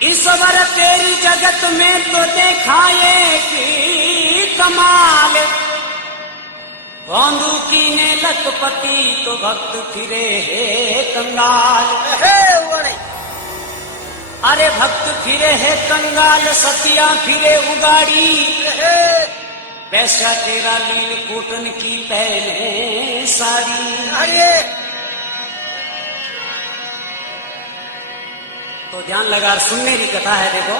ईश्वर तेरी जगत में तो देखाए की कमाल, बंदूकी ने लखपति तो भक्त फिरे है कंगाल। अरे भक्त फिरे है कंगाल, सतिया फिरे उगाड़ी, पैसा तेरा लील कोटन की पहने साड़ी। अरे तो ध्यान लगा सुनने की कथा है। देखो,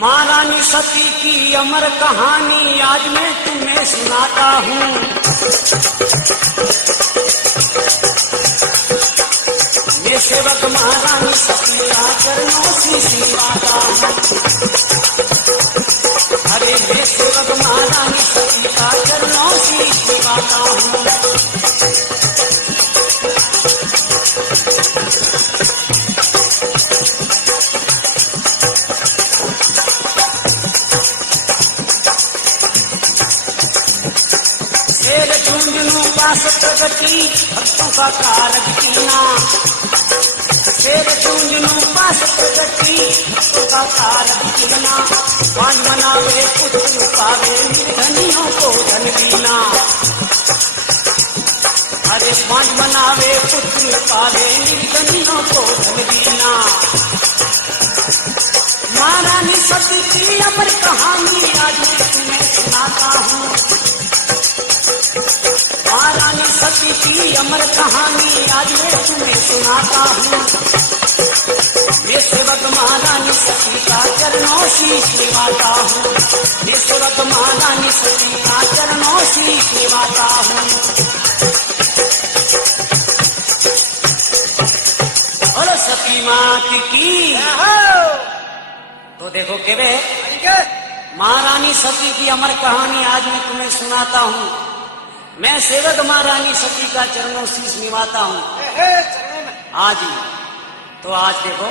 महारानी सती की अमर कहानी आज मैं तुम्हें सुनाता हूँ। मैं सेवक महारानी सती का चरणों से सिलवाता हूँ। अरे मैं सेवक महारानी सती का चरणों से सिलवाता हूँ। प्रगति भक्तों का कारज कीना, शेर झुंझुनू पास प्रगति भक्तों का कारज कीना। पान मनावे पुत्र पावे निर्धनियों को धन दीना। अरे पान मनावे पुत्र पावे निर्धनियों को धन दीना। महारानी सती की अमर कहानी आज मैं तुम्हें सुनाता हूँ। महारानी सती की अमर कहानी आज मैं तुम्हें सुनाता हूँ। मैं सेवक महारानी सती का चरणों शीश निभाता हूँ। मैं सेवक महारानी सती का चरणों शीश निभाता हूँ। और सती मात की तो देखो केवे महारानी सती की अमर कहानी आज मैं तुम्हें सुनाता हूँ। मैं सेवक महारानी सती का चरणों शीश निभाता हूँ। आज ही तो आज देखो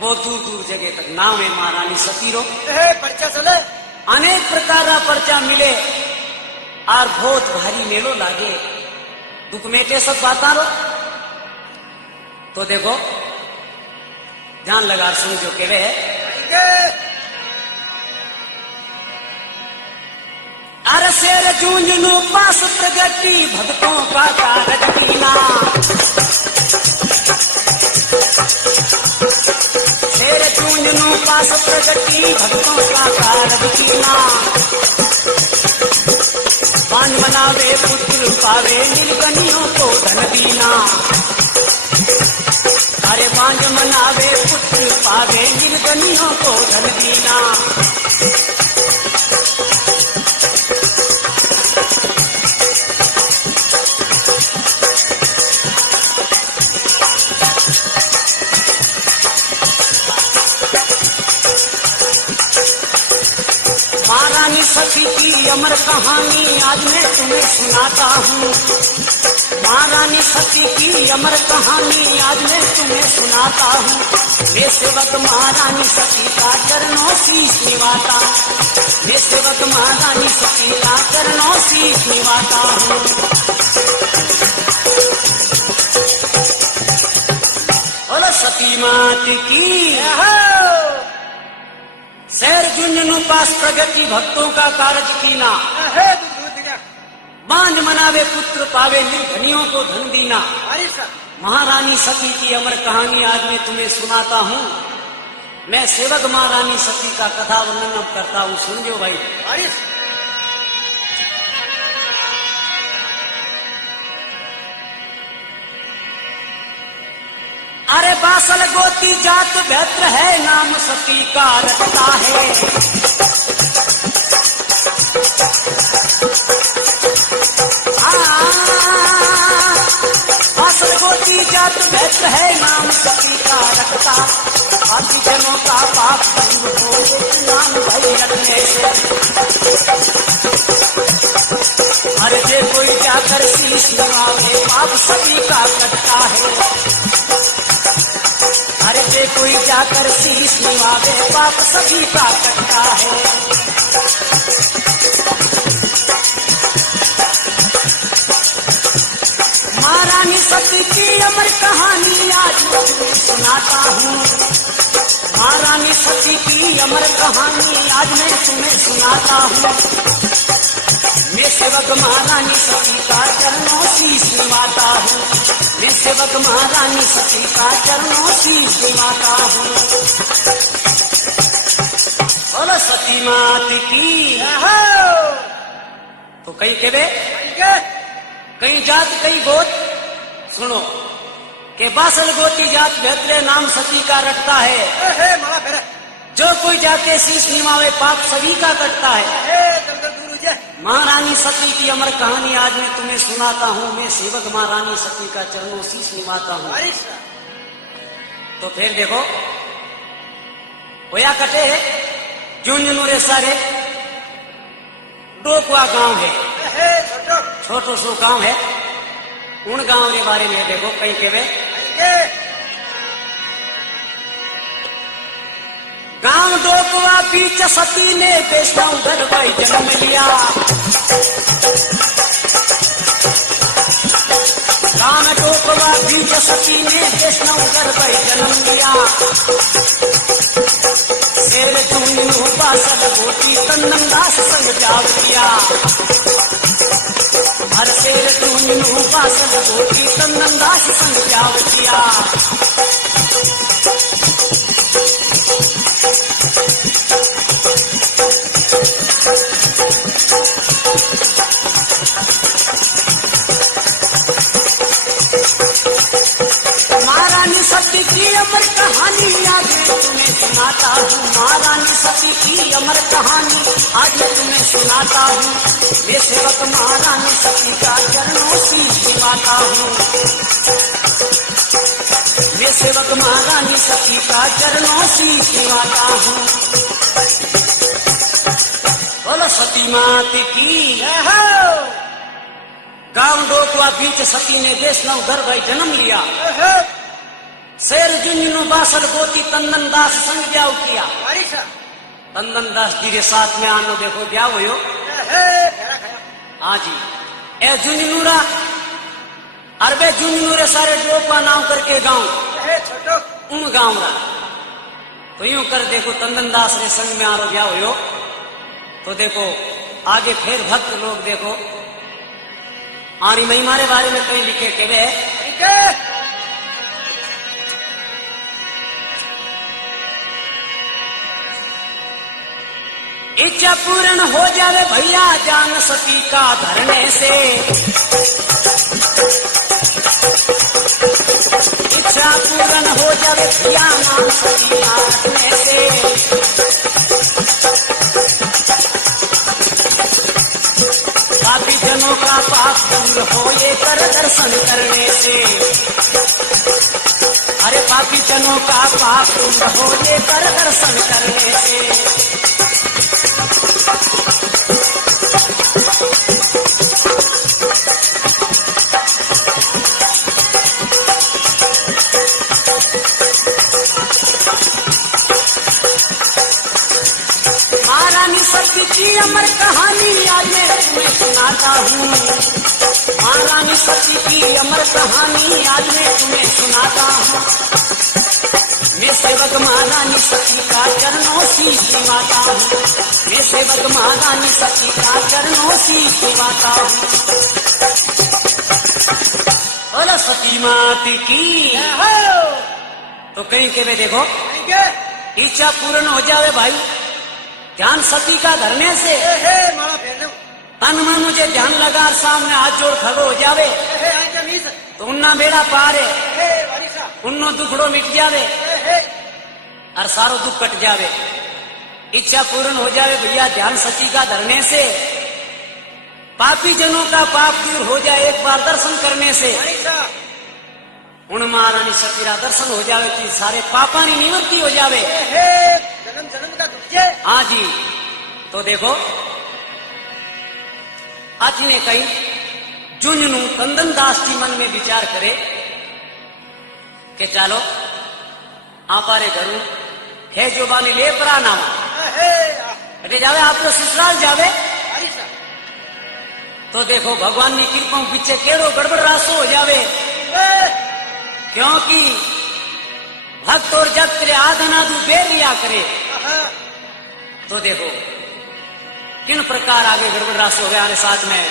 वो दूर दूर जगह तक नाम है महारानी सती रो पर्चा चले, अनेक प्रकार का पर्चा मिले और बहुत भारी मेलो लागे, दुख मेटे सब बाता रो। तो देखो ध्यान लगा सुन जो कहे है। अरे शेर झुंझुनू पास प्रगति भक्तों का कारज कीना। शेर झुंझुनू पास प्रगति भक्तों का कारज कीना। पान मनावे पुत्र पावे निर्गनियों को धन दीना। अरे पांज मनावे पुत्र पावे निर्गनियों को धन दीना। महारानी सती की अमर कहानी आज मैं तुम्हें सुनाता हूँ। महारानी सती की अमर कहानी आज मैं तुम्हें सुनाता हूँ। मैं सेवक महारानी सती का चरणों शीश निभाता। मैं सेवक महारानी सती का चरणों शीश निभाता हूँ। बोलो सती मात की। शेर झुंझुनू पास प्रगति भक्तों का कारज कीना। बांझ मनावे पुत्र पावे निर्धनियों को धन दीना। महारानी सती की अमर कहानी आज मैं तुम्हें सुनाता हूँ। मैं सेवक महारानी सती का कथा वर्णन करता हूँ, सुन जो भाई। अरे बासल गोती जात भद्र है, नाम सती का रखता है। बासल गोती जात भद्र है, नाम सती का रखता। आदि जनों का पाप दूर हो नाम भाई रखने से। हर जे कोई जाकर शीश निभावे पाप सभी का कटता है। हर जे कोई जाकर शीश निभावे पाप सभी का कटता है। महारानी सती की अमर कहानी आज आज मैं तुम्हें सुनाता हूँ। महारानी सती की अमर कहानी आज मैं तुम्हें सुनाता हूँ। मैं सेवक महारानी सती का चरणों शीश निभाता हूँ। मैं सेवक महारानी सती का चरणों शीश निभाता हूँ। बोलो सती मात की। तो कहीं कहे कहीं जात कहीं गोत सुनो के बासल गोती जात बेहतरे नाम सती का रटता है। जो कोई जाके शीश निभावे पाप सभी का कटता है। महारानी सती की अमर कहानी आज मैं तुम्हें सुनाता हूँ। मैं सेवक महारानी सती का चरणों शीश निभाता हूँ। तो फिर देखो होया कटे जूंजनूरे सारे डोकवा गांव है, छोटो सो गांव है। उन गांव के बारे में देखो कहीं केवे गांव डोकवा बीच सती ने वैष्णव घर भाई जन्म लिया। गांव डोकवा बीच सती ने वैष्णव घर भाई जन्म लिया। शेर जूनू बासल गोटी तन्नदास संग जाव किया। हर शेर जूनू बासल गोटी तन्नदास संग जाव किया। महारानी सती की अमर कहानी आज मैं तुम्हें सुनाता हूँ। महारानी सती की अमर कहानी आज मैं तुम्हें सुनाता हूँ। मैं सेवक महारानी सती का चरणों शीश निभाता हूँ। मैं सेवक महारानी सती का चरणों शीश निभाता हूँ। बोलो सती मात की। गांव डोकवा बीच सती ने वैष्णव घर भाई जन्म लिया। शेर जुन्नू बासल गोती तंदन दास संग ब्याह किया। तंदन दास जी के साथ में आनो देखो ब्याह हो। हाँ जी ए जुन्नूरा अरबे जुन्नूरे सारे डोकवा नाम करके गांव उन गांव रहा। तो यूं कर देखो तंदन दास ने संग में आरो ब्याह हो। तो देखो आगे फिर भक्त लोग देखो आरी महिमा के बारे में कहीं लिखे के वे इच्छा पूर्ण हो जावे भैया जान सती का धरने से। इच्छा पूर्ण हो जावे भैया नाम सती का धरने से। पापी जनों का पाप दूर हो ये कर दर्शन करने से। अरे पापी जनों का पाप दूर हो ये कर दर्शन करने से। महारानी सती की अमर कहानी आज मैं तुम्हें सुनाता हूँ। महारानी सती की अमर कहानी आज मैं तुम्हें सुनाता हूँ। मैं सेवक महारानी सती का चरणों शीश निभाता हूँ। मैं सेवक महारानी सती का चरणों शीश निभाता हूँ। बोलो सती मात की। तो कहीं के वे देखो इच्छा पूर्ण हो जावे भाई ध्यान सती का धरने से। तन मन मुझे ध्यान लगा सामने हाथ जोड़ खड़ो हो जावे तो उन्ना बेड़ा पारे उन्नो दुखड़ो मिट जावे और सारो दुख कट जावे। इच्छा पूर्ण हो जावे भैया ध्यान सती का धरने से। पापी जनों का पाप दूर हो जाए एक बार दर्शन करने से। उन महारानी सती का दर्शन हो जावे कि सारे पापा की निवृत्ति हो जावे। जन्म जन्म का दुख। हाँ जी तो देखो आज ने कही जुन्नू कंदन दास जी मन में विचार करे कि चलो आपारे घरू है जो बानी ले परा नामा अरे जावे आप तो ससुराल जावे। तो देखो भगवान की कृपा पीछे केड़ो गड़बड़ रासो हो जावे क्योंकि भक्त और जग तेरे आधना दू बेर लिया करे। तो देखो किन प्रकार आगे गड़बड़ राशि हो गया हमारे साथ में।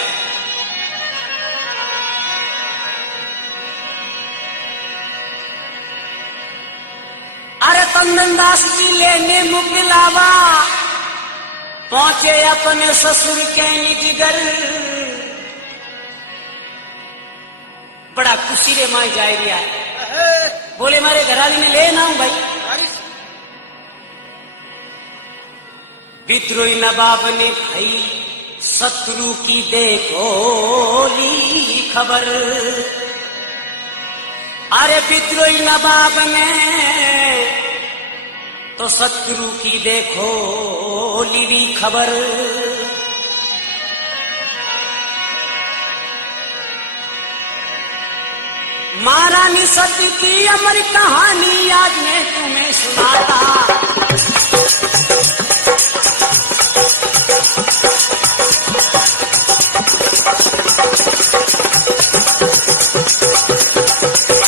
अरे तंदन दास जी लेने मुकलावा पहुंचे अपने ससुर के निज घर। बड़ा खुशी रे माई जाए गया। बोले मारे घराली ने ले ना हूं भाई। विद्रोही नवाब ने भाई शत्रु की देखो ली खबर। अरे विद्रोही नवाब ने तो शत्रु की देखो ली खबर। महारानी सती की अमर कहानी आज मैं तुम्हें सुनाता।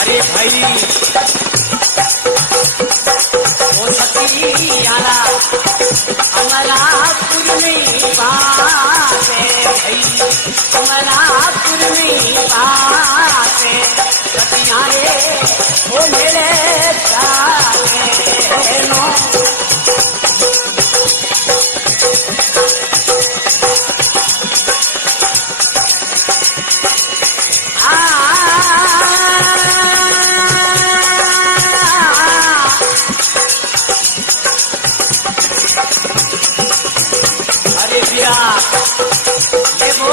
अरे भाई वो सती आला अमरापुर में बात है भाई। अमरापुर में बात है सतिया रे वो मेरे चाले नो। अरे बिया लेबो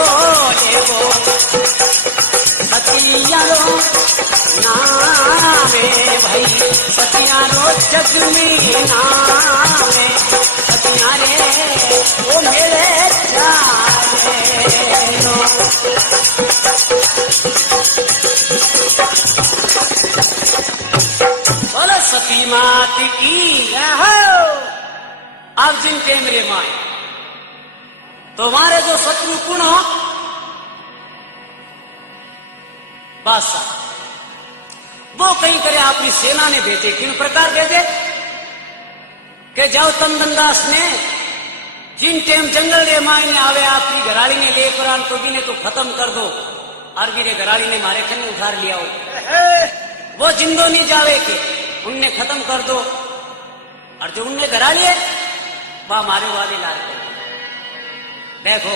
सतिया रो नामे भाई। सतिया रो जग में नामे सतिया रे वो मेरे चाले नो। बोलो सती मात की। अब जिनके मेरे माए तो हमारे जो शत्रु कुण हो बादशाह वो कहीं करे अपनी सेना ने भेजे। किन प्रकार भेजे कि जाओ तंदन दास ने जिन टेम जंगल रे माई ने आवे आपकी घराली ने ले पुराण तो भी ने तो खत्म कर दो। अरबी रे घराली ने मारे कन्ने उठार लिया हो। वो जिंदो नहीं जावे के उनने खत्म कर दो। और जो उनने घराली है वह मारे वाले लाल। देखो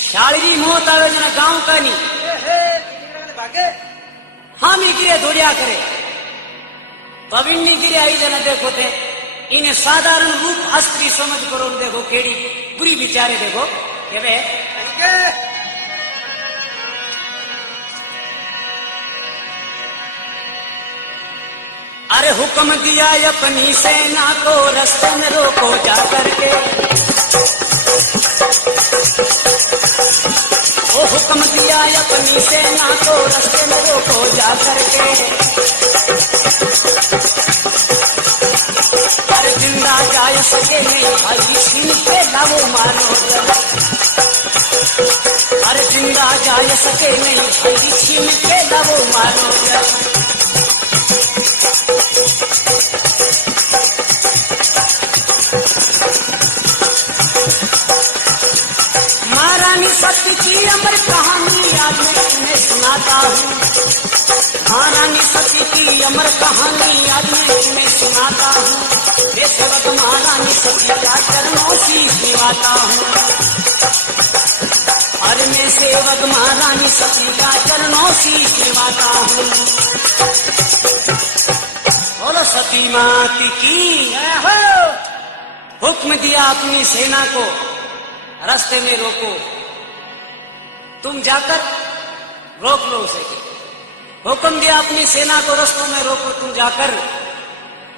शाड़ी मौत आवे जना गांव का नहीं हम ही गिरे दौड़िया करे। तो अब इन्नी गिरे आई जना देखो थे इन्हें साधारण रूप अस्त्री समझ करो। देखो केड़ी बुरी विचारे देखो के वे अरे हुक्म दिया अपनी सेना को रास्ते में रोको जा करके। वो हुक्म दिया अपनी सेना को रास्ते में रोको जा करके। अरे जिंदा जा सके नहीं भाई छीन के लाओ मारो जरा। अरे जिंदा जा सके नहीं भाई छीन के लाओ मारो जरा। महारानी सती की अमर कहानी आज मैं तुम्हें सुनाता हूँ। महारानी सती की अमर कहानी आज मैं तुम्हें सुनाता हूँ। मैं सेवक महारानी सती का चरणों शीश निभाता हूँ। अरे मैं सेवक महारानी सती का चरणों शीश निभाता हूँ। बोलो सती माती की। हुक्म दिया अपनी सेना को रास्ते में रोको। तुम जाकर रोक लो उसे। हुक्म दिया अपनी सेना को रास्तों में रोको। तुम जाकर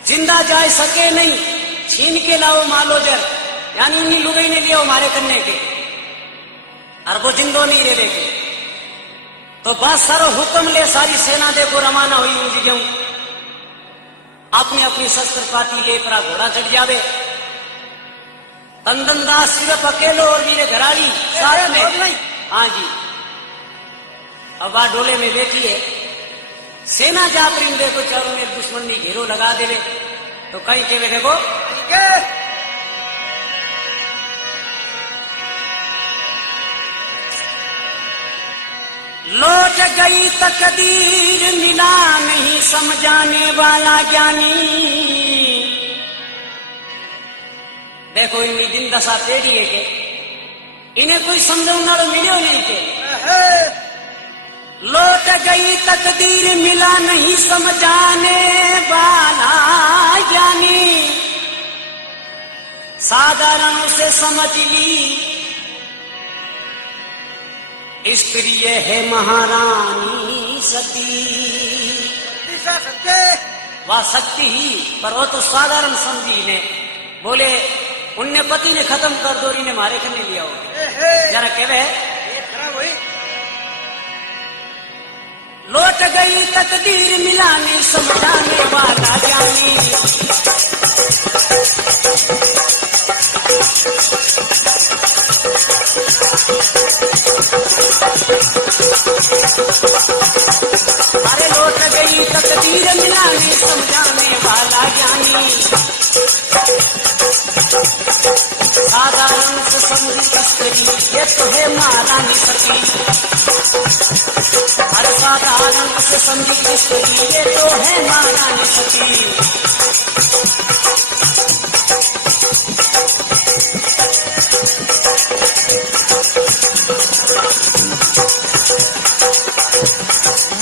जिंदा जा सके नहीं छीन के लाओ मालो जर। यानी उन्हीं लुगाई ने लिया मारे करने के और वो जिंदो नहीं ले लेके। तो बस सारो हुक्म ले सारी सेना देखो रवाना हुई उन जगह। अपनी अपनी शस्त्र पाती ले परा घोड़ा चढ़ जावे। तंदन दास सिर्फ अकेलो और मेरे घराली साथ में। हाँ जी अब डोले में बैठी है सेना जा पर देखो चारों में दुश्मन ने घेरो घेरो लगा देवे तो कहीं के वे देखो ठीक है लौट गई तकदीर मिला नहीं समझाने वाला ज्ञानी। देखो इनकी दिन दशा तेरी है के इन्हें कोई समझाने मिलो नहीं के लौट गई तकदीर मिला नहीं समझाने वाला ज्ञानी। साधारण से समझ ली स्त्री है महारानी सती। सत्य वह शक्ति ही पर वो तो साधारण समझी ने बोले उनने पति ने खत्म कर दो इन्हें मारे करने लिया हो जरा कहे खराब हुई लौट गई तकदीर मिलाने समझाने वाला ज्ञानी। अरे लौट गई तकदीर मिलाने समझाने वाला ज्ञानी। साधारण से समझी स्त्री ये तो है महारानी सती। हर साधारण से समझी स्त्री ये तो है महारानी सती।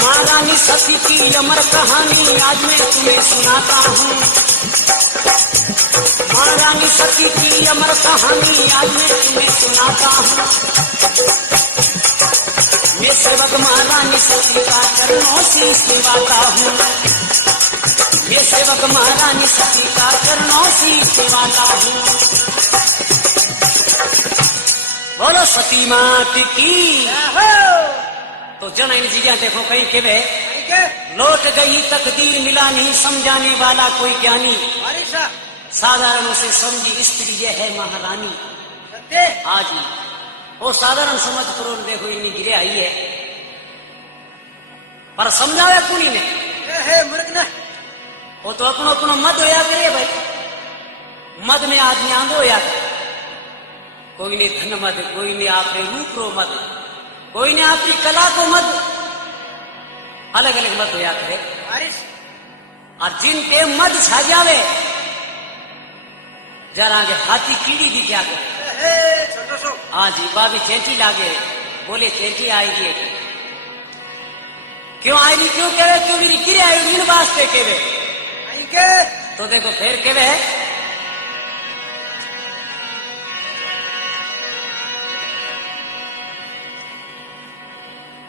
महारानी सती की अमर कहानी आज मैं तुम्हें सुनाता हूँ। महारानी सती की अमर कहानी आज मैं तुम्हें सुनाता हूँ। मैं सेवक महारानी सती का चरणों से सेवाता हूँ। मैं सेवक महारानी सती का चरणों से सेवाता हूँ। बोलो सती मात की। तो जन इन चीजें देखो कहीं के वे लौट गई तकदीर मिला नहीं समझाने वाला कोई ज्ञानी। साधारण से समझी स्त्री ये है महारानी। आज ही वो साधारण समझ करो देखो इन्नी गिरे आई है पर समझावे कुनी ने वो तो अपनो अपनो मद होया करे भाई। मद में आदमी आंधो होया कोई ने धन मद कोई ने आपने रूप रो मद कोई ने आपकी कला को मत अलग अलग मत होया करे। और जिनके मद छा जावे जरा आगे हाथी कीड़ी दिखा करे। हाँ जी बाबी चेंटी लागे बोले चेंटी आएगी क्यों आएगी क्यों कहे क्यों मेरी गिरे आएगी इन वास्ते केवे तो देखो फिर केवे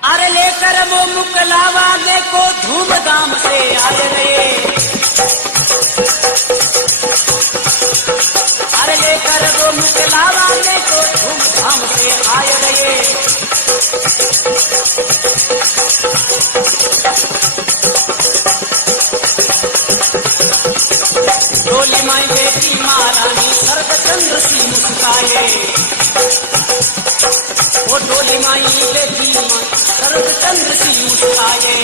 अरे लेकर वो मुकलावा देखो धूमधाम से आए रहे। अरे लेकर वो मुकलावा देखो धूमधाम से आए रहे। डोली माई बेटी महारानी सर्वचंद्र सी मुस्काए। वो डोली माई बेटी सर्वचंद्र सी मुस्काए।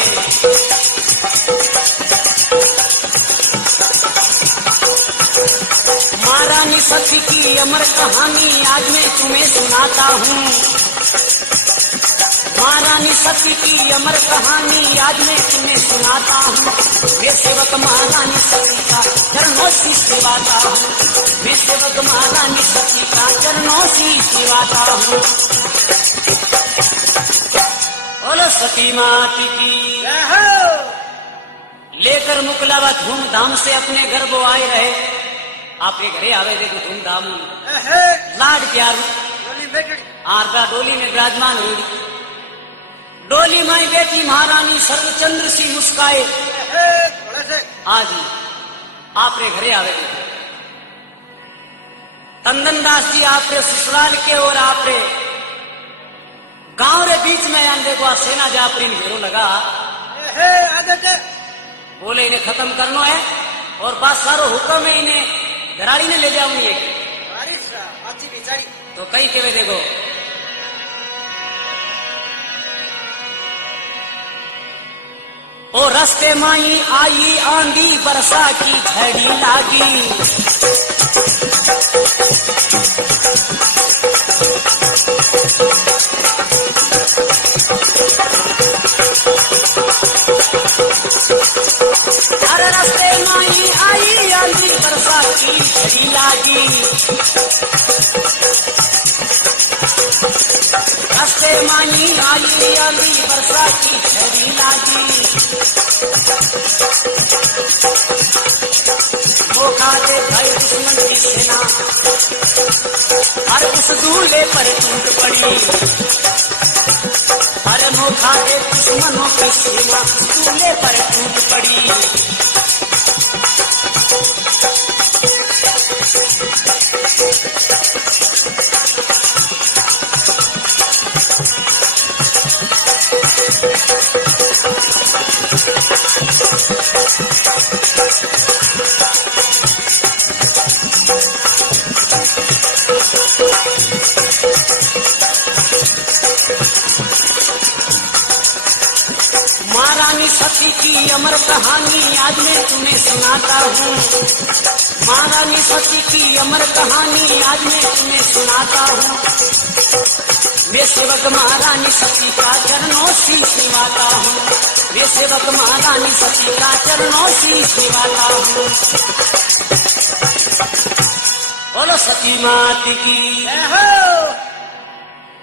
महारानी सती की अमर कहानी आज मैं तुम्हें सुनाता हूँ। महारानी सती की अमर कहानी आज मैं तुम्हें सुनाता हूँ। मैं सेवक महारानी सती का चरणों से सेवाता हूँ। मैं सेवक महारानी सती का चरणों से सेवाता हूँ। बोलो सती माती की। लेकर मुकलावा धूमधाम से अपने घर वो आए रहे। आपके घरे आवे देखो धूमधाम लाड प्यार आरदा डोली में विराजमान हुई। डोली माई बेटी महारानी सर्वचंद्र सी मुस्काए। हाँ जी आपरे घरे आवे तंदन दास जी आपरे ससुराल के और आपरे गांव रे बीच में आन देखो सेना जापरी घेरो लगा। बोले इन्हें खत्म करना है और बस सारो हुक्म है इन्हें घराड़ी ने ले जाऊंगी है तो कहीं के वे देखो ओ रस्ते माई आई आंधी बरसा की झड़ी लागी। हर रस्ते माई आई आंधी बरसा की झड़ी लागी। रस्ते माई आई आंधी बरसा की झड़ी लागी। धोखा दे भाई दुश्मन की सेना, हर उस दूल्हे पर टूट पड़ी। हर धोखा दे दुश्मनों की सेना, दूल्हे पर टूट पड़ी। महारानी सती की अमर कहानी आज मैं तुम्हें सुनाता हूँ। महारानी सती की अमर कहानी आज मैं तुम्हें सुनाता हूँ। मैं सेवक महारानी सती का चरणों शीश निभाता हूँ। मैं सेवक महारानी सती का चरणों शीश निभाता हूँ। बोलो सती मात की।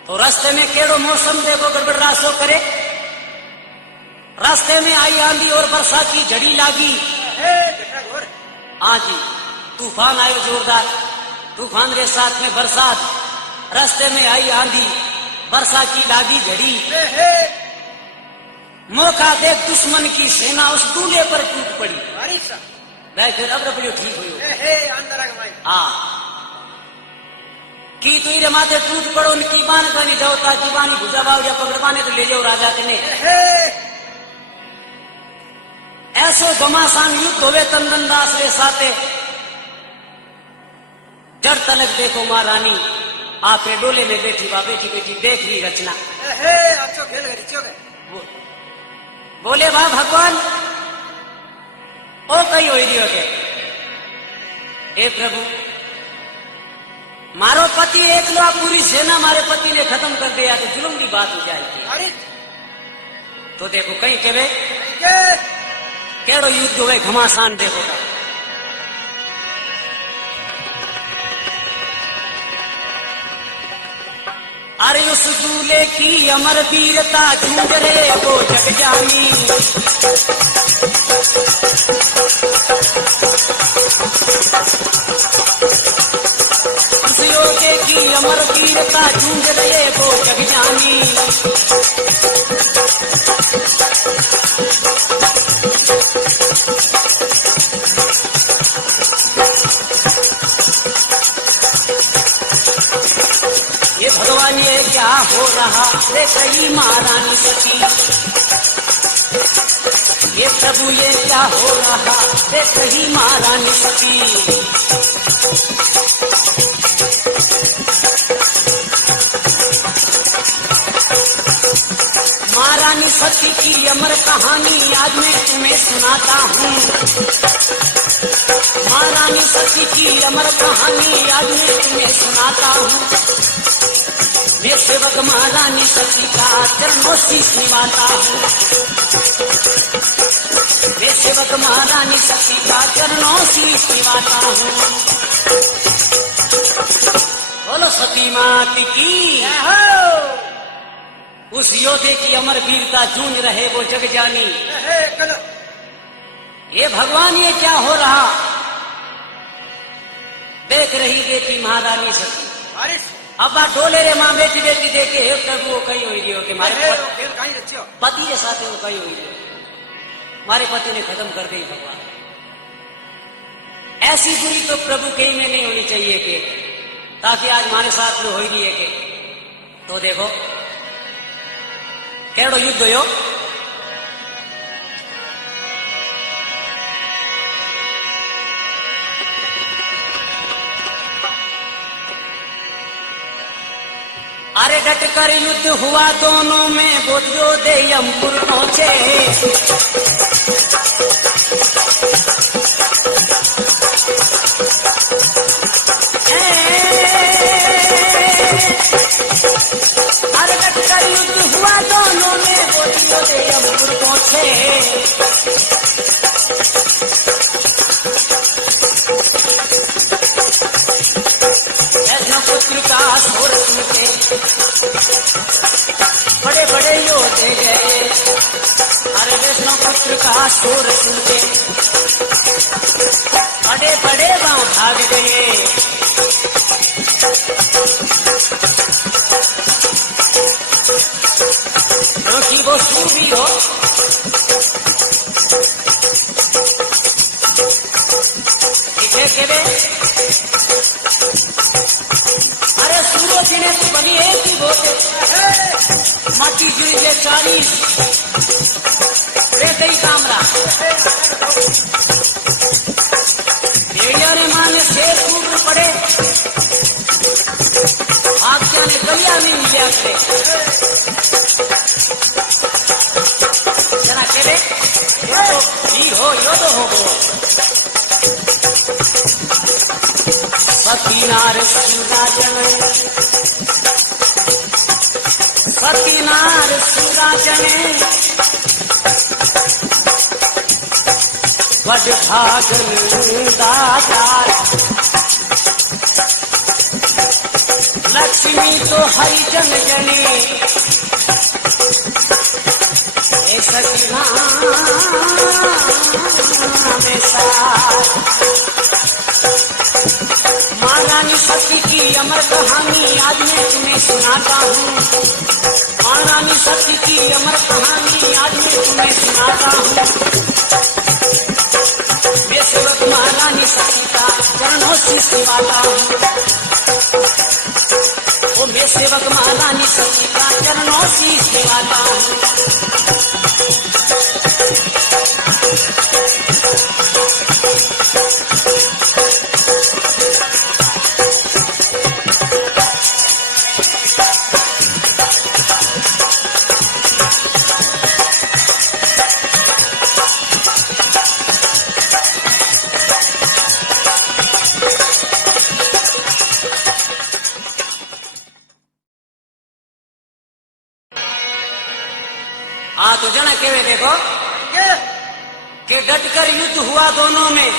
तो रास्ते में केड़ो मौसम देखो गड़बड़ रासो करे। रास्ते में आई आंधी और बरसात की झड़ी लागी। हाँ जी, तूफान आयो जोरदार, तूफान के साथ में बरसात। रास्ते में आई आंधी बरसात की लागी झड़ी। मौका देख दुश्मन की सेना उस दूल्हे पर टूट पड़ी। भाई फिर अब रबड़ियो ठीक हुई। हाँ की तू इरे माथे टूट पड़ो उनकी बान बनी जाओ ताकि बानी भुजा बाव या पकड़वाने तो ले जाओ राजा के ने। ऐसो घमासान युद्ध होवे तंदन दास रे साथे। जड़ तलक देखो महारानी आपे डोले में बैठी बा बेटी बेटी देख रही रचना। बोले बा भगवान ओ कई हो रही हो के हे प्रभु मारो पति एकला पूरी सेना मारे पति ने खत्म कर दिया तो जुल्म की बात हो जाएगी। तो देखो कहीं के केड़ो युद्ध हुए घमासान देखो। अरे उस दूल्हे की अमर वीरता झूठ रे वो जग जानी। उस योगे की अमर वीरता झूठ रे वो जग जानी। ये भगवान ये क्या हो रहा देख रही महारानी सती। ये प्रभु ये क्या हो रहा देख रही महारानी सती। महारानी सती की अमर कहानी आज मैं तुम्हें सुनाता हूँ। महारानी सती की अमर कहानी आज मैं तुम्हें सुनाता हूँ। मैं सेवक महारानी सती का चरणों शीश निभाता हूँ। मैं सेवक महारानी सती का चरणों शीश निभाता हूँ। बोलो सती मात की। उस योद्धे की अमर वीरता जूझ रहे वो जग जानी। ये भगवान ये क्या हो रहा देख रही बेटी महारानी सती। अब बात डोले रे माँ बेटी बेटी देखे हे प्रभु वो कहीं हुई हो के मारे पति के साथ वो कहीं हुई हो मारे पति ने खत्म कर दी। भगवान ऐसी बुरी तो प्रभु के में नहीं होनी चाहिए कि ताकि आज हमारे साथ में हो ही नहीं है कि। तो देखो केड़ो युद्ध हो। अरे डट कर युद्ध हुआ दोनों में, वो योधेयमपुर पहुंचे। अरे डट कर युद्ध हुआ दोनों में, वो योधेयमपुर पहुंचे। पुत्र का शोर सुनते बड़े बड़े योद्धे गए। अरे वैष्णव पुत्र का शोर सुनते बड़े बड़े वहां भाग गए। क्योंकि वो सूबी हो, अरे सूरज ने तो बनी एक ही बोते माटी गिरी 40 रहते ही कामरा भेड़िया ने माने शेर कूद पड़े, आख्या ने गलिया नहीं मिलिया करे। जना कहले वीर हो योद्ध हो वो सतीनार सुराजन, सतीनार सुराजन बड़ भागन दातार। लक्ष्मी तो हरिजन जने महारानी सती की अमर कहानी आज मैं तुम्हें सुनाता हूँ। महारानी सती की अमर कहानी आज मैं तुम्हें सुनाता हूँ। मैं सेवक महारानी सती का चरणों से सेवाता हूँ। ओ मैं सेवक महारानी सती का चरणों से सेवाता हूँ। हाँ तो जना केवे देखो कि डटकर युद्ध हुआ दोनों में,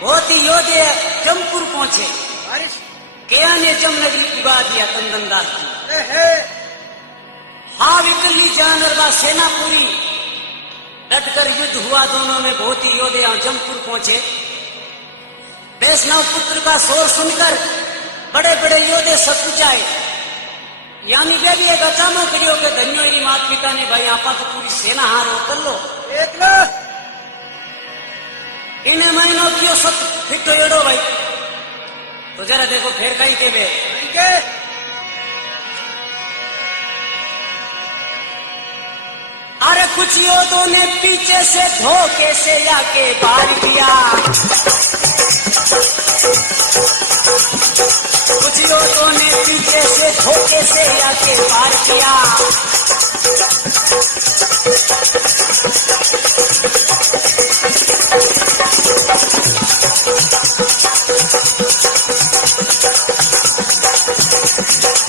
बहुत ही योद्धे जमपुर पहुंचे। क्या ने जमनगरी पिबा दिया कंदनदार की। हाँ विकली जानरवा सेना पूरी डटकर युद्ध हुआ दोनों में, बहुत ही योद्धे जमपुर पहुंचे। वैष्णव पुत्र का शोर सुनकर बड़े बड़े योद्धे सचुचाए, यानी वे भी एक अचानक करियो के धन्यो एरी माता पिता ने भाई आपा तो पूरी सेना हारो कर लो एक लो इन्हें महीनों कियो सब फिटो एड़ो भाई। तो जरा देखो फिर कहीं के वे अरे कुछ योद्धों ने पीछे से धोखे से आके पार किया। कुछ योद्धों ने पीछे से धोखे से आके पार किया।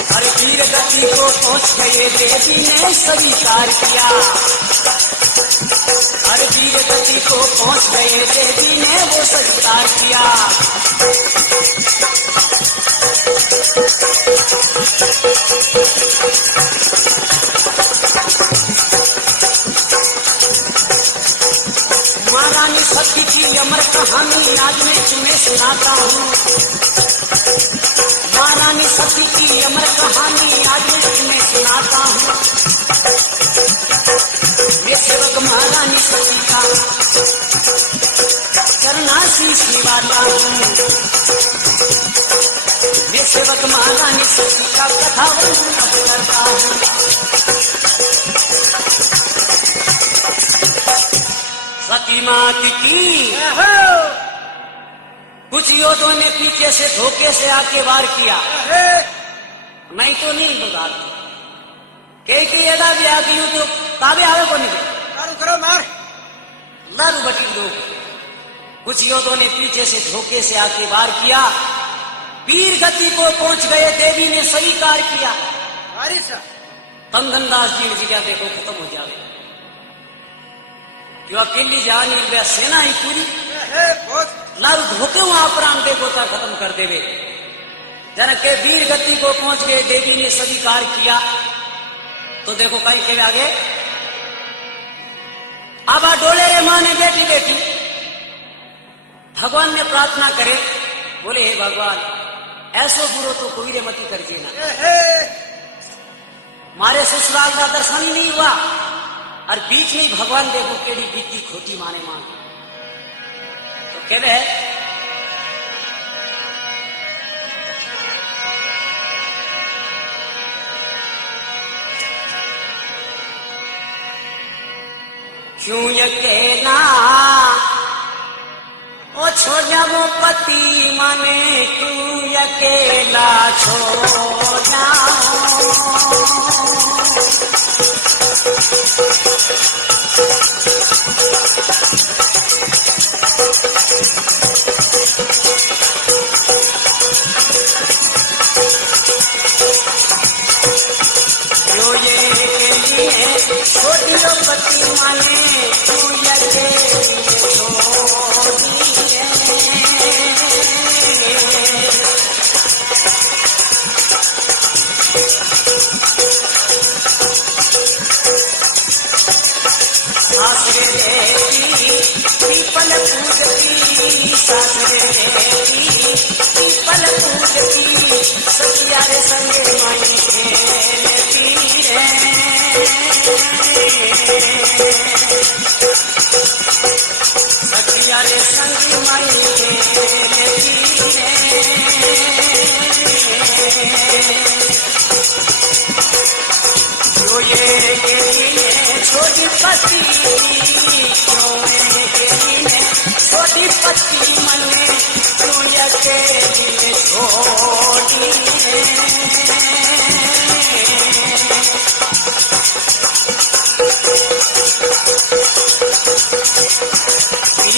अरे वीर गति को पहुंच गए देवी ने स्वीकार किया। हर वीर गति को पहुंच गए देवी ने वो स्वीकार किया। महारानी सती की अमर कहानी आज मैं तुम्हें सुनाता हूँ। महारानी सती की अमर कहानी आज मैं तुम्हें सुनाता हूँ। ये सेवक महारानी सती का चरणाशीष निभाता हूँ। ये सेवक महारानी सती का कथा वर्णन करता हूँ। सती मात की कुछ योद्धों ने पीछे से धोखे से आके वार किया। नहीं तो नहीं बता के एडा भी आ गई तो ताबे आवे को नहीं मारू करो मार लारू बटी दो। कुछ योद्धों ने पीछे से धोखे से आके वार किया, वीर गति को पहुंच गए, देवी ने स्वीकार किया। बारिश तंदनदास जी ने क्या देखो खत्म हो जावे, जो अकेली जान ही सेना ही पूरी बहुत लारू धोखे वहां अपराम देखो ता खत्म कर देवे। जन के वीर गति को पहुंच गए, देवी ने स्वीकार किया। तो देखो कहीं के आगे अब डोले रे मां ने बेटी बेटी भगवान ने प्रार्थना करे, बोले हे भगवान ऐसो बुरो तो कोई रे मती कर देना, मारे ससुराल का दर्शन ही नहीं हुआ और बीच में भगवान देखो केड़ी बीती खोटी माने मान। तो कह रहे क्यों अकेला ओ छोड़ वो पति माने, क्यों अकेला छोड़ जाओ। क्यों ये के लिए छोड़ी वो पति माने, क्यों अकेले छोड़ी सासरे देती पीपल पूजती, सासरे देती पीपल पूजती, सखिया रे संगे माई खेलती रे। सखिया रे संगे माई खेलती रे। जो ये के लिए छोटी पति, क्यों के लिए छोटी पति मने, क्यों के लिए छोटी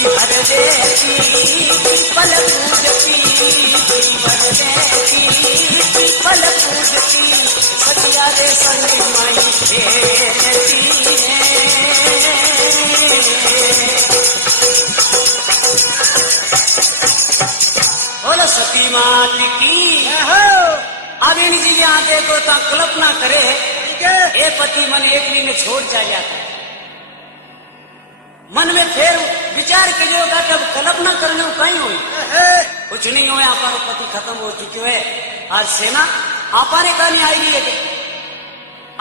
भर देती पल पूजती, भर देती पल पूजती, सखिया रे संग माई खेलती बोलो सती मात की। अब इन जी यहाँ देखो तो कल्पना करे ए पति मन एक में छोड़ चलिया था, मन में फिर विचार करिएगा कि अब कल्पना करने को कहीं हुई कुछ नहीं हुआ, आपका पति खत्म हो चुके है और सेना आपाने का नहीं आई है।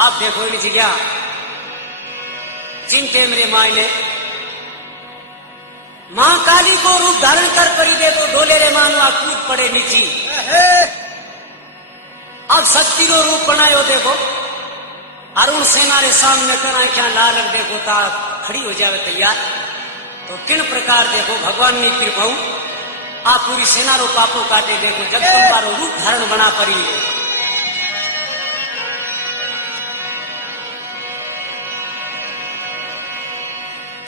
आप देखो इन जी जिनके मेरे माई ने मां काली को रूप धारण कर पड़ी देखो, डोले रे मानवा कूद पड़े नीची। अब शक्ति को रूप बनायो देखो, अरुण सेना रे सामने करा क्या लाल देखो ता खड़ी हो जावे तैयार। तो किन प्रकार देखो भगवान ने कृपा आप पूरी सेना रो पापों काटे देखो, जगदम्बा रो रूप धारण बना पड़ी।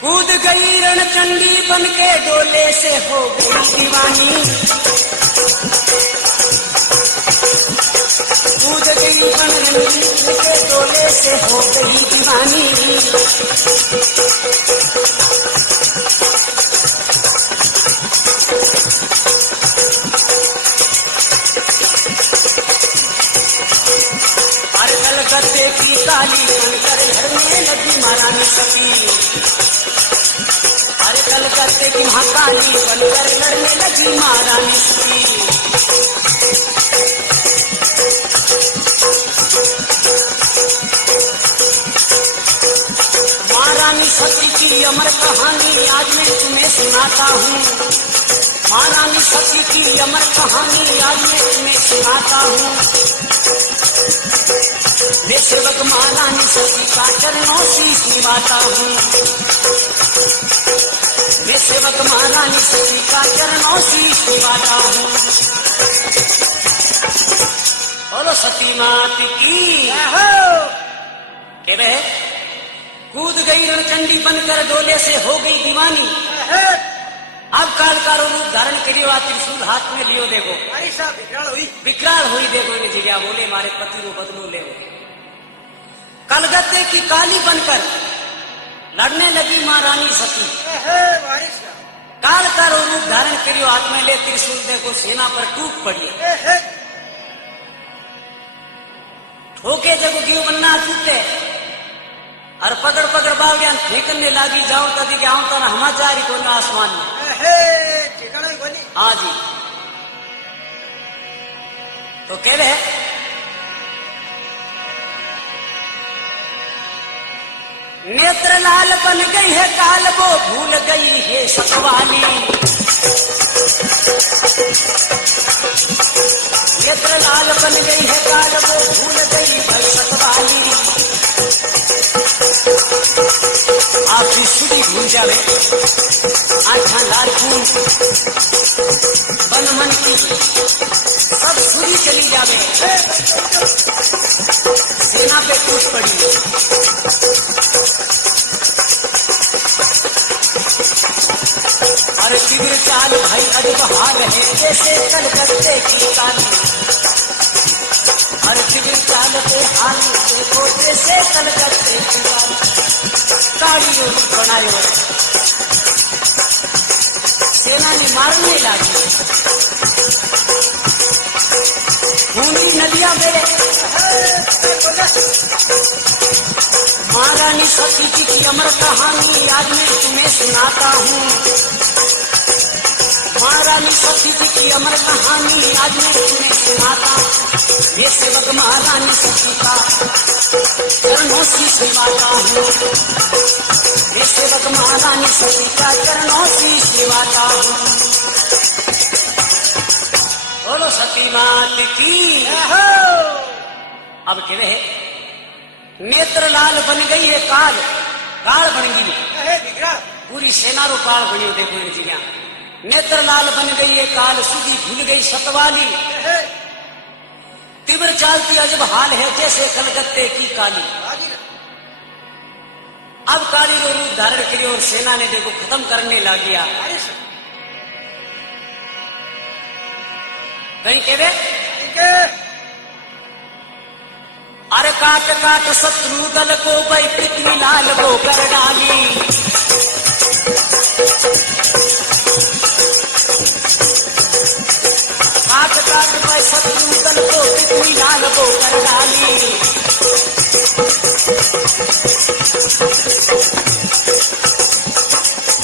कूद गई रणचंडी बन के डोले से हो गई दीवानी, कूद गई रणचंडी के डोले से हो गई दीवानी। अरे कलकत्ते की काली बनकर लड़ने लगी महारानी सती, अरे कलकत्ते की महाकाली बनकर लड़ने लगी महारानी सती। महारानी सती की अमर कहानी आज मैं तुम्हें सुनाता हूँ, महारानी सती की अमर कहानी आज मैं तुम्हें सुनाता हूँ। मैं सेवक महारानी सती का चरणों शीश निभाता हूँ, मैं सेवक महारानी सती का चरणों शीश निभाता हूँ। बोलो सती मात की जय हो। के वे कूद गई रणचंडी बनकर डोले से हो गई दीवानी। अब काल का रूप धारण करियो आ त्रिशूल हाथ में लियो देखो हमारी साहब विकराल हुई देखो इन जिया बोले मारे पति रो बदलो ले कलगत्ते की काली बनकर लड़ने लगी मां रानी सती। हमारी साहब काल का रूप धारण करियो हाथ में ले त्रिशूल देखो सेना पर टूट पड़ी ठोके जगो गियो बन्ना टूटे और पकड़ पकड़ बाल ज्ञान फेंकने लागी जाऊं तभी क्या हूं तो हमाचारी को आसमान में। हाँ जी तो कह रहे नेत्र लाल बन गई है काल वो भूल गई है सतवाली। नेत्र लाल बन गई है काल वो भूल गई है सतवाली। आपकी सुधी भूल जावे आठा लाल फूल बन मन की सब सुधी चली जावे सेना पे टूट पड़ी। अरे शिविर चाल भाई अजबहार है जैसे कलकत्ते की काली। हर शिविर चाल पे हाल देखो जैसे कलकत्ते की काली। काली रूप बनायो सेना ने मारने लगी खूनी नदियां मेरे महारानी सती जी की अमर कहानी आज मैं तुम्हें सुनाता हूँ। महारानी सती जी की अमर कहानी आज मैं तुम्हें सुनाता हूँ। ये सेवक महारानी सती का चरणों से सेवाता हूँ। ये सेवक महारानी सती का चरणों से सेवाता हूँ। बोलो सती मात की। अब कह रहे नेत्र लाल बन गई है काल काल बन गई पूरी सेना रो काल बनी देखो इन जिया। नेत्र लाल बन गई है काल सुधी भूल गई सतवाली। तीव्र चालती अजब हाल है जैसे कलकत्ते की काली। अब काली रो रूप धारण करी और सेना ने देखो खत्म करने लग गया। कहीं कह अरे काट काट शत्रु दल को भाई पृथ्वी लाल वो कर डाली। काट काट भाई शत्रु दल को पृथ्वी लाल वो कर डाली।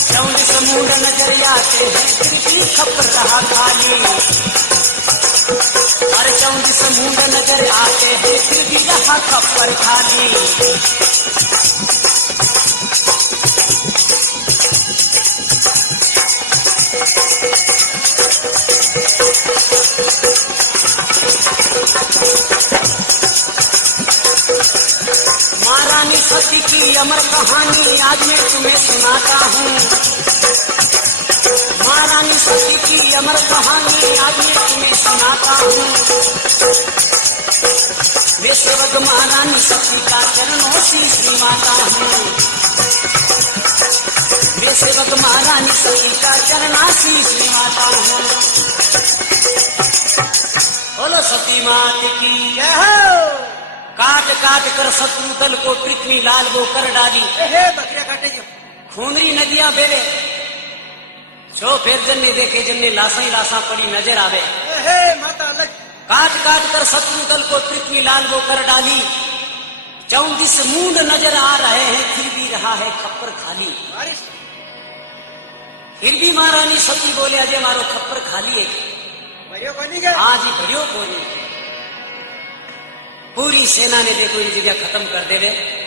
चौंद समूड नजर आते हैं फिर भी खपर रहा खाली। अरे चौंद समूड नजर आते हैं फिर भी रहा खपर खाली। महारानी सती की अमर कहानी आज मैं तुम्हें सुनाता हूँ। महारानी सती की अमर कहानी आज मैं तुम्हें सुनाता हूँ। वे सेवक महारानी सती का चरणों से सेवाता हूँ। वे सेवक महारानी सती का चरणों से सेवाता हूँ। बोलो सती मात की जय हो। काट काट कर शत्रु दल को पृथ्वी लाल वो कर डाली। बकरिया काटे खूनरी नदियां बेरे जो फिर जन्ने देखे जन्ने लाशा ही लाशा पड़ी नजर आवे। माता अलग काट काट कर शत्रु दल को पृथ्वी लाल वो कर डाली। 34 मूंड नजर आ रहे हैं फिर भी रहा है खप्पर खाली। फिर भी महारानी सती बोले अजय मारो खप्पर खाली है। आज ही भरियो को नहीं। पूरी सेना ने देखो ये जगह खत्म कर दे रहे।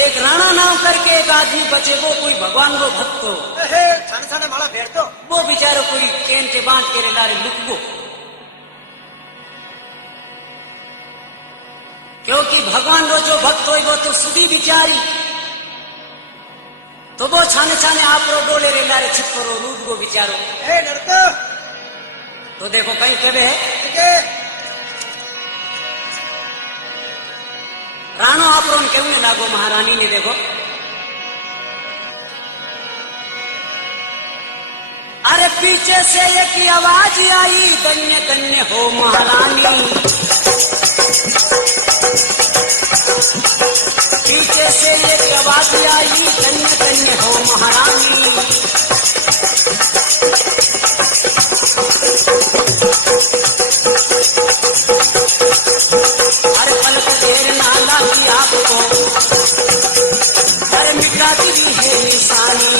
एक राणा नाम करके एक आदमी बचे वो कोई भगवान वो भक्त हो। माला भेड़ दो वो बेचारो पूरी केन के बांध के लारे लुक गो। क्योंकि भगवान वो जो भक्त हो वो तो सुधी बिचारी तो वो छाने छाने आप रो डोले रे लारे छिप रो लूट गो बिचारो। तो देखो कहीं केवे राणो आपरो केवने लागो महारानी ने देखो अरे पीछे से एक आवाज आई धन्य धन्य हो महारानी पीछे से एक आवाज आई धन्य धन्य हो महारानी अरे पलक देर ना लगी आपको अरे मिटा दी है निशानी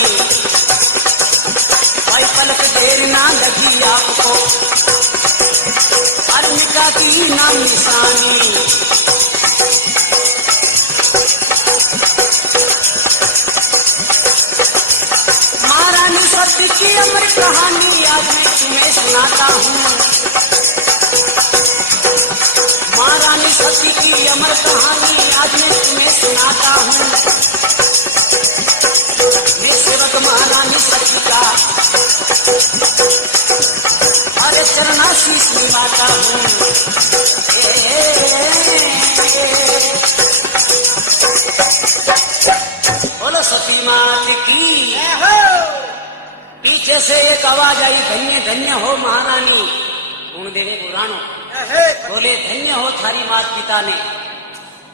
भाई पलक देर ना लगी आपको अरे मिटा दी ना निशानी महारानी सत्य की अमर कहानी आज मैं तुम्हें सुनाता हूँ महारानी सती की अमर कहानी आज मैं तुम्हें सुनाता हूँ मैं सेवक महारानी सती का अरे चरणाशीष निभाता हूँ बोलो सती मात की पीछे से एक आवाज आई धन्य धन्य हो महारानी गुण देवे पुराणों बोले धन्य हो थारी मात पिता ने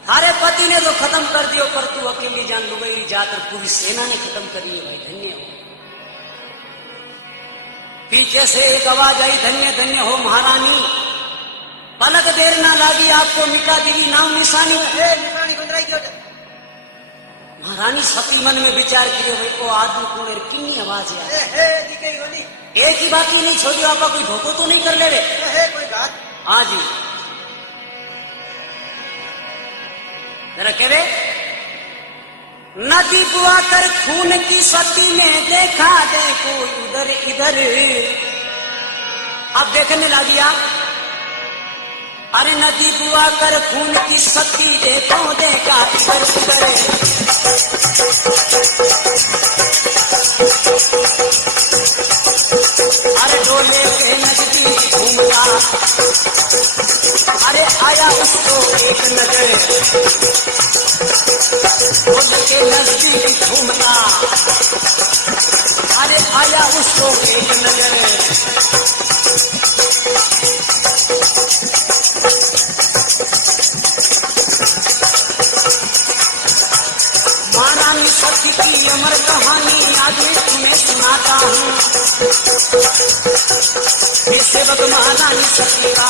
थारे पति ने तो खत्म कर दियो पर तू अकेली जान लुगई जात और पूरी सेना ने खत्म कर दिया भाई धन्य हो पीछे से एक आवाज आई धन्य धन्य हो महारानी पलक देर ना लागी आपको मिटा देगी नाम निशानी महारानी सती मन में विचार किए भाई को आदमी कौन है किन्नी आवाज है एक ही बात ही नहीं छोड़ियो आपका कोई धोखो तो नहीं कर ले कोई बात हाँ जी जरा कह रहे नदी बुआ कर खून की सती ने देखा देखो उधर इधर अब देखने लगी आप अरे नदी बुआ कर खून की सती देखो देखा इधर उधर अरे डोले के नजदीक घूमता अरे आया उसको एक नजर डोले के नजदीक घूमता अरे आया उसको एक नजर महारानी सती की अमर कहानी आज मैं तुम्हें सुनाता हूँ ये सेवक महारानी सती का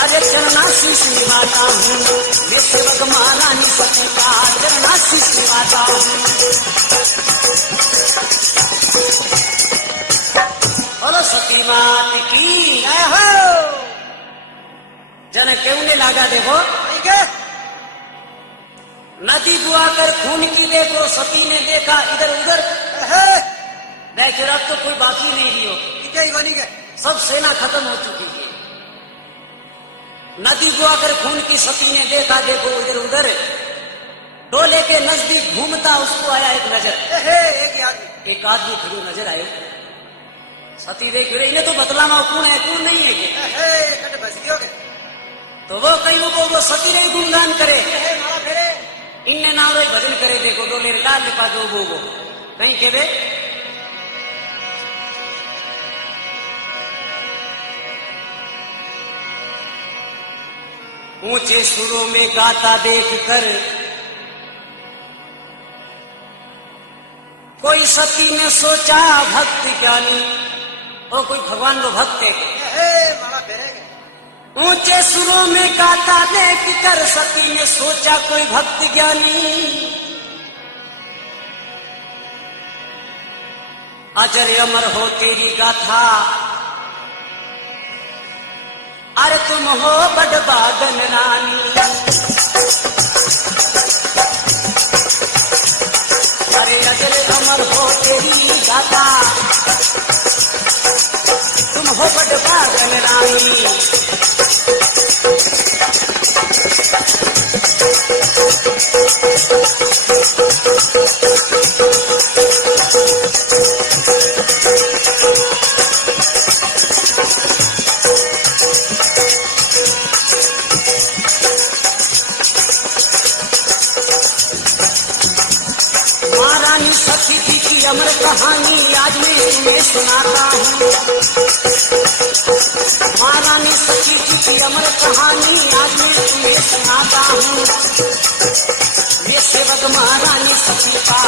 अरे चरणाशीष निभाता हूँ मैं सेवक महारानी सती का चरणाशीष निभाता हूँ बोलो सती मात की जन क्यों ने लागा देखो नदी बुआ कर खून की देखो सती ने देखा इधर उधर देख अब तो कोई बाकी नहीं रही हो सब सेना खत्म हो चुकी है नदी बुआ कर खून की सती ने देखा देखो इधर उधर डोले के नजदीक घूमता उसको आया एक नजर एक आदमी खड़ो नजर आयो सती देख रही इन्हें तो बतलाना कौन है कौन नहीं है तो वो कहीं वो सती ने गुणगान करे इनने नाम रो भजन करे देखो डोले लाल लिपा जो वो कहीं के दे ऊंचे सुरों में गाता देख कर कोई सती ने सोचा भक्त ज्ञानी और कोई भगवान रो भक्त है ऊंचे सुरों में गाता देख कर सती ने सोचा कोई भक्त ज्ञानी अजर अमर हो तेरी गाथा अरे तुम हो बड़बागन रानी अरे अजर अमर हो तेरी गाथा तुम हो बड़बागन रानी महारानी सती जी की अमर कहानी आज मैं तुम्हें सुनाता हूँ। महारानी सती जी की अमर कहानी आज मैं तुम्हें सुनाता हूँ। मैं सेवक महारानी सती का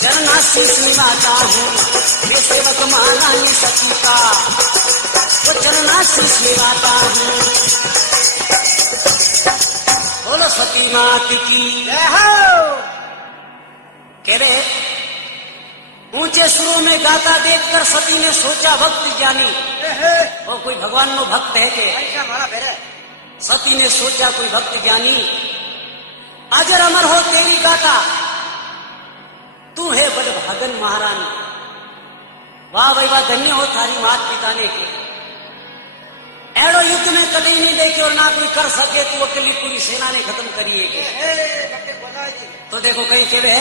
चरणाशीष निभाता हूँ। मैं सेवक महारानी सती का वो चरणाशीष निभाता हूँ। बोलो सती मात की जय हो। कह रहे ऊंचे सुरों में गाता देखकर सती ने सोचा भक्त ज्ञानी वो कोई भगवान नो भक्त है के। ऐसा मारा फेरे। सती ने सोचा कोई भक्त ज्ञानी अजर अमर हो तेरी गाथा तू है बड़ भागन महारानी। वाह भाई वाह धन्य हो थारी मात पिता ने के एड़ो युद्ध में कभी नहीं देखे और ना कोई कर सके तो अकेली पूरी सेना ने खत्म करिए के। तो देखो कहीं के वे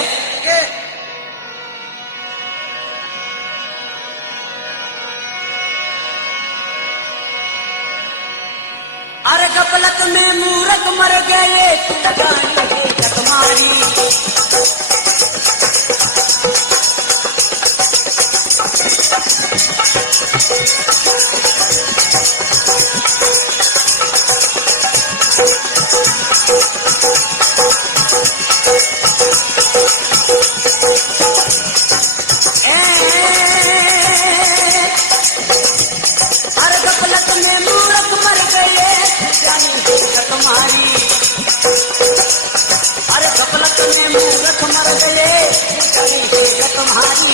अरे गपलत में मूरख मर गए तू जानी है जगमारी। अरे गपलत में मूरख मर गए जानी है जगमारी। अरे गपलत में मूरख मर गए जानी है जगमारी।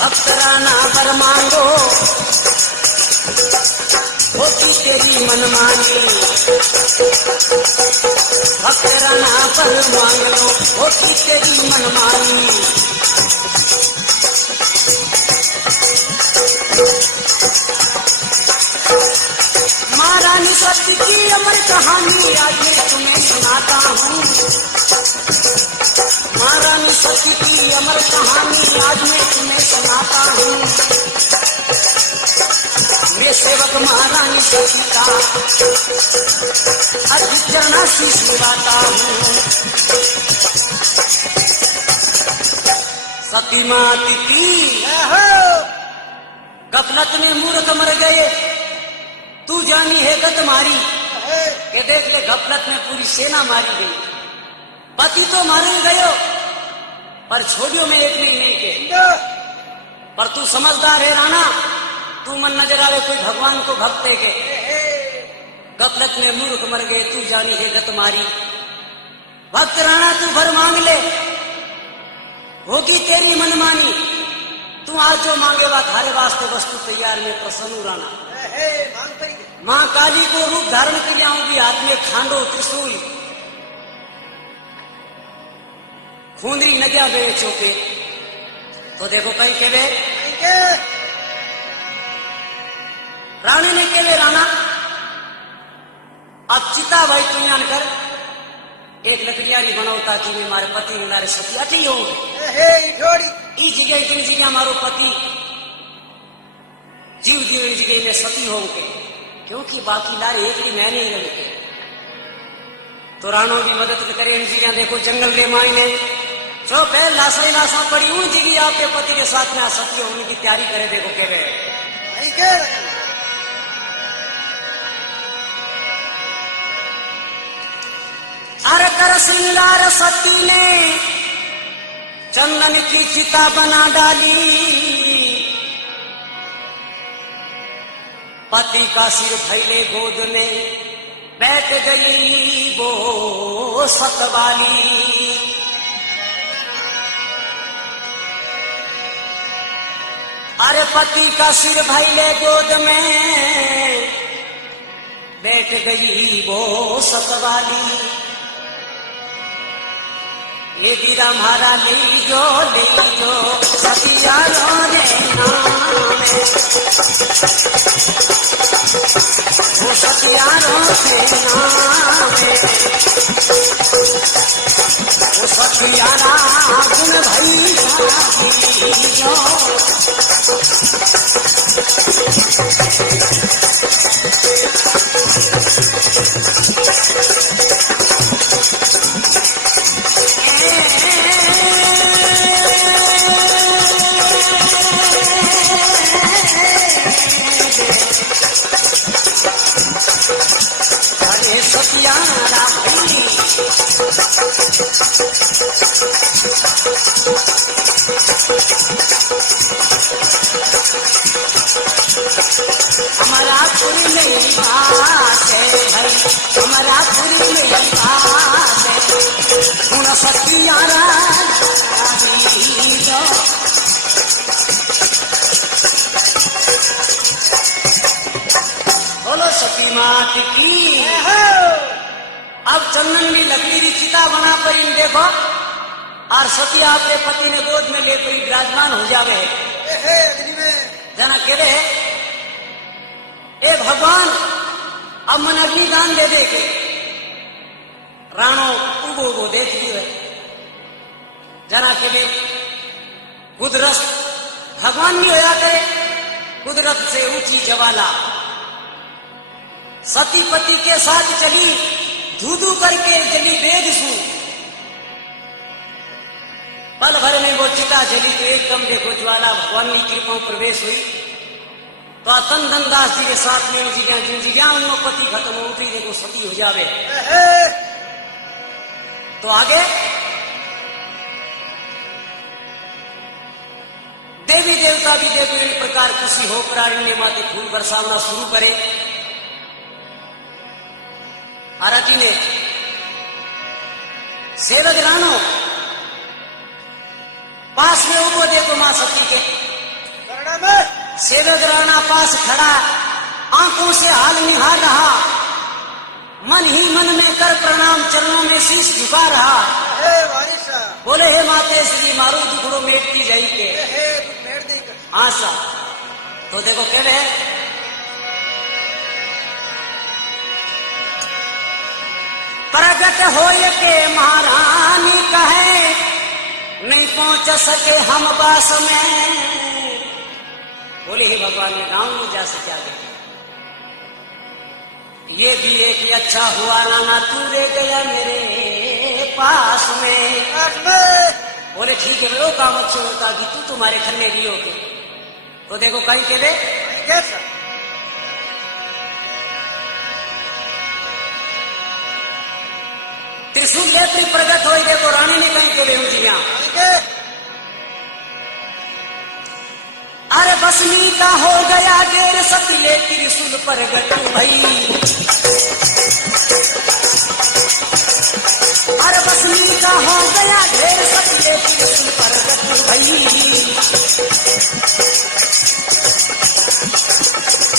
भक्त राना पर मांगो होगी तेरी मनमानी। भक्त राना पर मांग लो होगी तेरी मनमानी। महारानी सती की अमर कहानी आज मैं तुम्हें सुनाता हूँ। महारानी सती की अमर कहानी आज मैं तुम्हें सुनाता हूँ। मैं सेवक महारानी सती का अधिक चरणाशीष निभाता हूँ। सती मात की गफलत में मूर्ख मर गए तू जानी है गत मारी। के देख ले गफलत में पूरी सेना मारी गई। पति तो मारे गयो पर छोड़ियो में एक नहीं के। पर तू समझदार है राणा तू मन नजर आवे कोई भगवान को भक्त है के। गफलत में मूर्ख मर गए तू जानी है गत मारी। भक्त राणा तू भर मांग ले होगी तेरी मनमानी। तू आज जो मांगेगा थारे वास्ते वस्तु तैयार में प्रसन्न राणा। मां काली को रूप धारण कर आऊंगी हाथ में खांडो त्रिशूल खूंदरी नदिया गए चौके। तो देखो कहीं केवे रानी ने केवे राणा अब चिता भाई तुम कर एक लकड़ियारी बनावता कि मैं मारे पति ने मारे सती अठी हो ई जगह जिन जगह मारो पति जीव दियो जगह में सती हो के क्योंकि बाकी लारे एक भी मैंने ही रहे। तो राणो भी मदद करे इन जगह देखो जंगल ले मायने जो पहले लाशा लाशा पड़ी उन जगह आपके पति के साथ में सती होने की तैयारी करे। देखो केवे अरे कर श्रृंगार सती ने चंदन की चिता बना डाली। पति का सिर फैले गोद में बैठ गई वो सतवाली। अरे पति का सिर फैले गोद में बैठ गई वो सतवाली। ये दीरा मारा ले जो सतियारो रे नाम वो सतियारो के नाम वो सतियारा गुण भाई जो अरे सतियारा भाई हमारा पूरी नहीं बात है भाई, हमारा पूरी नहीं बात है गुण सतियारा बोलो सती मात की। अब चंदन भी लकड़ी की चिता बना पर इन देखो और सती आपके पति ने गोद में लेकर विराजमान हो जावे अग्नि में जना केवे ए भगवान अब मन अग्नि दान दे दे के राणो उगो उगो देख लियो जना केवे कुदरत भगवान भी होया करे कुदरत से ऊंची जवाला सती पति के साथ चली धूधू करके जली वेद सू पल भर में वो चिता जली तो एकदम देखो ज्वाला भगवान की कृपा प्रवेश हुई तो तन धनदास जी के साथ में जिन जिज्ञा उनमें पति खत्म हो उठी देखो सती हो जावे तो आगे देवी देवता भी देखो इन प्रकार खुशी हो प्राणी माते फूल बरसावना शुरू करे। आरती ने सेवक रानो पास में उबो देखो मां सती के सेवक राणा पास खड़ा आंखों से हाल निहार रहा मन ही मन में कर प्रणाम चरणों में शीश झुका रहा बोले हे माते श्री मारू दुखड़ो मेटती जाई के आशा तो देखो कह रहे प्रगट होय के महारानी कहे नहीं पहुंच सके हम पास में बोले हे भगवान ने गांव में जा सके आगे ये भी एक अच्छा हुआ नाना तू रे गया मेरे पास में बोले ठीक है वो काम अच्छा होता कि तू तुम्हारे खन्ने भी होगे तो देखो कहीं के वे त्रिशूल लेत्री प्रगट हो देखो रानी ने कहीं के वे जी अरे बसनी का हो गया देर सतले त्रिशूल प्रगट भई अरे बसनी का हो गया ढेर सतले त्रिशूल प्रगट भई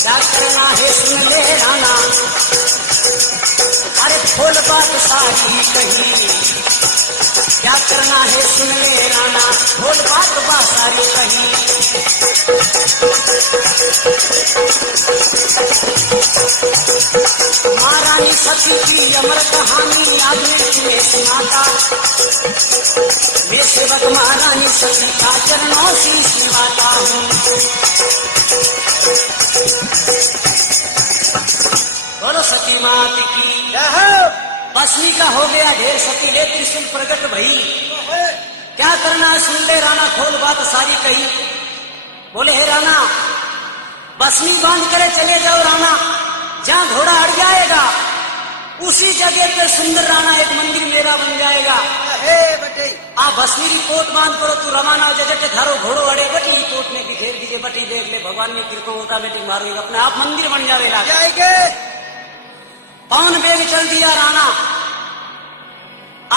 क्या करना है सुन ले राना अरे खोल बात सारी कही क्या करना है सुन ले राना खोल बात सारी कही महारानी सती की अमर कहानी आगे तुम्हें सुनाता मैं सेवक महारानी सती का चरणों से निभाता हूँ बोलो सती मात की बसनी का हो गया ढेर सती ले त्रिशूल प्रगट भई क्या करना सुन ले राना खोल बात सारी कही बोले हे राना बसनी बांध करे चले जाओ राना जहाँ घोड़ा अड़ जाएगा उसी जगह पे सुंदर राना एक मंदिर मेरा बन जाएगा आप बसनी की कोट बांध करो तू रवाना हो जगह थारो घोड़ो अड़े बटी कोट में बिखेर दीजिए बटी देख ले भगवान ने कृपा होता बेटी मारो अपने आप मंदिर बन जाएगा पवन बेग चल दिया राना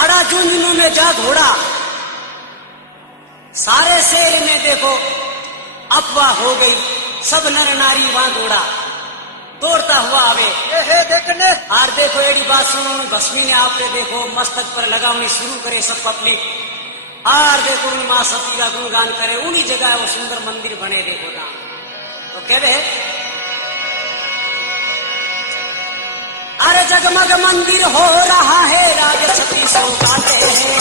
अड़ा झुंझुनू में जा घोड़ा सारे शहर में देखो अफवाह हो गई सब नर नारी वहां दौड़ा दौड़ता हुआ आवे देखने और देखो एडी बात सुनो भस्मी ने आपने देखो मस्तक पर लगावनी शुरू करे सब पब्लिक और देखो उन मां सती का गुणगान करे उन्हीं जगह वो सुंदर मंदिर बने देखो ना तो कह रहे अरे जगमग मंदिर हो रहा है राज सती सौगाते हैं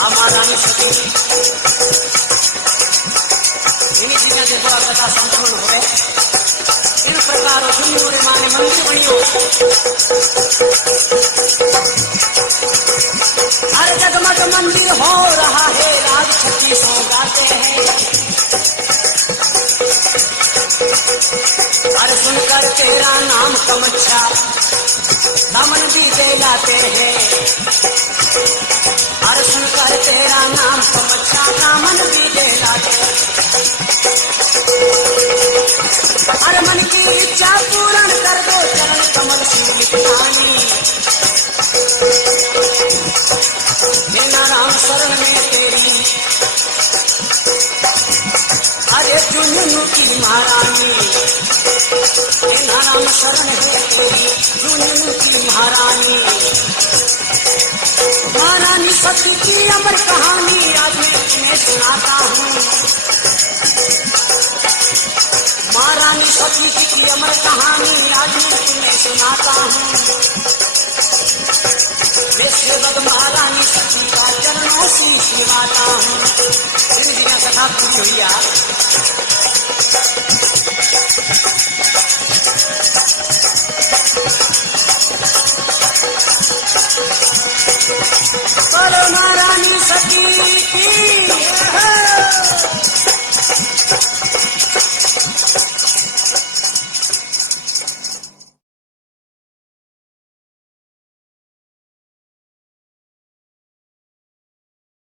हमारा सती इन्हीं चीजें से थोड़ा कथा संपूर्ण हो गए। इन प्रकार सुनियो रे माने मंदिर बनियो। अरे जगमग मंदिर हो रहा है, राग 36 गाते हैं। अरे सुनकर तेरा नाम कमच्छा दामन भी जलाते हैं। अरे सुनकर तेरा नाम कमच्छा दामन भी जलाते हैं। अरे मन की इच्छा पूर्ण कर दो, चरण कमल शिवलिंगानी। बिना राम शरण में तेरी, अरे जुनून की महारानी। बिना राम शरण है तेरी, जुनून की महारानी। महारानी सती की अमर कहानी आज मैं तुम्हें सुनाता हूँ। महारानी सती की अमर कहानी आज मैं तुम्हें सुनाता हूँ। मैं सेवक महारानी सती का चरणों से शिवाता हूँ। इन दिनों कथा पूरी हुई यार। बोलो महारानी सती की।